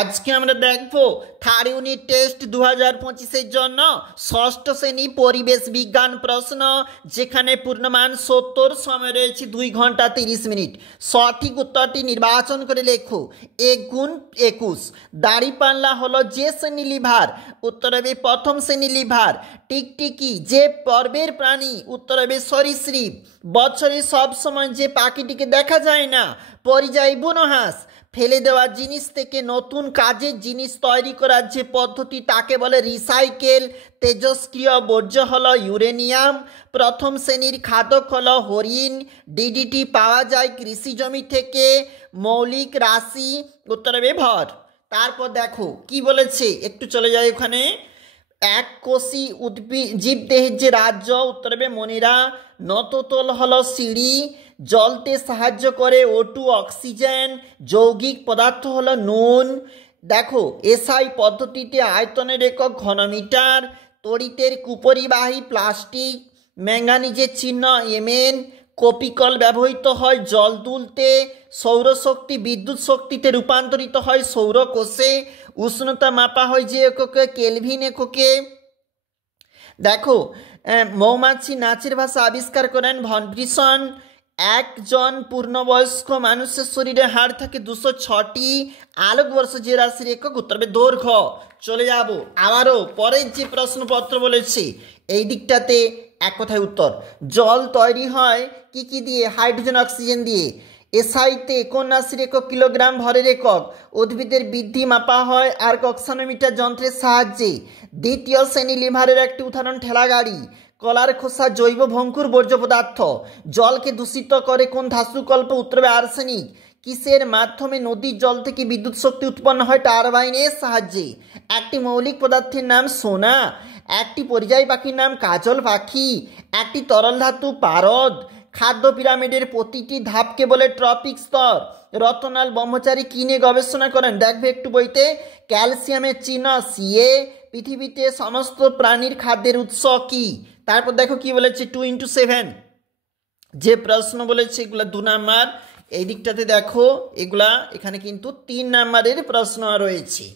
আজকে আমরা দেখব থার্ড ইউনিট টেস্ট 2025-এর জন্য ষষ্ঠ শ্রেণী পরিবেশ বিজ্ঞান প্রশ্ন, যেখানে পূর্ণমান 70, সময় রয়েছে 2 ঘন্টা 30 মিনিট। সঠিক উত্তরটি নির্বাচন করে লেখো। 1 গুণ 21। দাঁড়িপাল্লা হলো যে শ্রেণী লিভার? উত্তর হবে প্রথম শ্রেণী লিভার। টিকটিকি যে পর্বের প্রাণী? উত্তর হবে সরীসৃপ। বছরে সব সময় যে পাখিটিকে দেখা যায় না? পরিযায়ী বুনোহাঁস। ফেলে দেওয়া জিনিস থেকে নতুন কাজের জিনিস তৈরি করার যে পদ্ধতি তাকে বলে রিসাইকেল। তেজস্ক্রিয় বর্জ্য হলো ইউরেনিয়াম। প্রথম শ্রেণীর খাদক হলো হরিণ। ডিডিটি পাওয়া যায় কৃষি জমি থেকে। মৌলিক রাশি? উত্তর হবে ভর। তারপর দেখো কি বলেছে, একটু চলে যায় ওখানে। এক কোষী জীবদেহের যে রাজ্য? উত্তর হবে মনিরা। নততল হলো সিঁড়ি। জ্বলতে সাহায্য করে O2 অক্সিজেন। যৌগিক পদার্থ হলো নুন। দেখো এসআই পদ্ধতিতে আয়তনের একক ঘনমিটার। তড়িতের কুপরিবাহী প্লাস্টিক। ম্যাঙ্গানিজের চিহ্ন Mn। কপিকল ব্যবহৃত হয় জল তুলতে। সৌরশক্তি বিদ্যুৎ শক্তিতে রূপান্তরিত হয় সৌরকোষে। উষ্ণতা মাপা হয় যে এককে? কেলভিন এককে। দেখো মৌমাছি নাচের ভাষা আবিষ্কার করেন ভন ব্রিসন। একজন পূর্ণবয়স্ক মানুষের শরীরে হাড় থাকে 206টি। আলোকবর্ষ যে রাশির একক? উত্তর হবে দৈর্ঘ্য। চলে যাব আবারও পরের যে প্রশ্নপত্র বলেছে এই দিকটাতে এক কথায় উত্তর। জল তৈরি হয় কি কি দিয়ে? হাইড্রোজেন অক্সিজেন দিয়ে। এসআইতে কোন রাশির একক? কিলোগ্রাম ভরের একক। উদ্ভিদের বৃদ্ধি মাপা হয় আর্কক্সানোমিটার যন্ত্রের সাহায্যে। দ্বিতীয় শ্রেণী লিভারের একটি উদাহরণ ঠেলা গাড়ি। কলার খোসা জৈব ভঙ্গুর বর্জ্য পদার্থ। জলকে দূষিত করে কোন ধাতুকল্প? উত্তর হবে আর্সেনিক। কিসের মাধ্যমে নদীর জল থেকে বিদ্যুৎ শক্তি উৎপন্ন হয়? টারবাইনের সাহায্যে। একটি মৌলিক পদার্থের নাম সোনা। একটি পরিযায়ী পাখির নাম কাজল পাখি। একটি তরল ধাতু পারদ। খাদ্য পিরামিডের প্রতিটি ধাপকে বলে ট্রপিক স্তর। রতনাল ব্রহ্মচারী কি নিয়ে গবেষণা করেন? দেখবে একটু বইতে। ক্যালসিয়ামের চিহ্ন Ca। পৃথিবীতে সমস্ত প্রাণীর খাদ্যের উৎস কি? তারপর দেখো কি বলেছে 2x7 যে প্রশ্ন বলেছে এগুলা 2 নাম্বার। এই দিকটাতে দেখো এগুলা এখানে কিন্তু 3 নাম্বারের প্রশ্ন রয়েছে।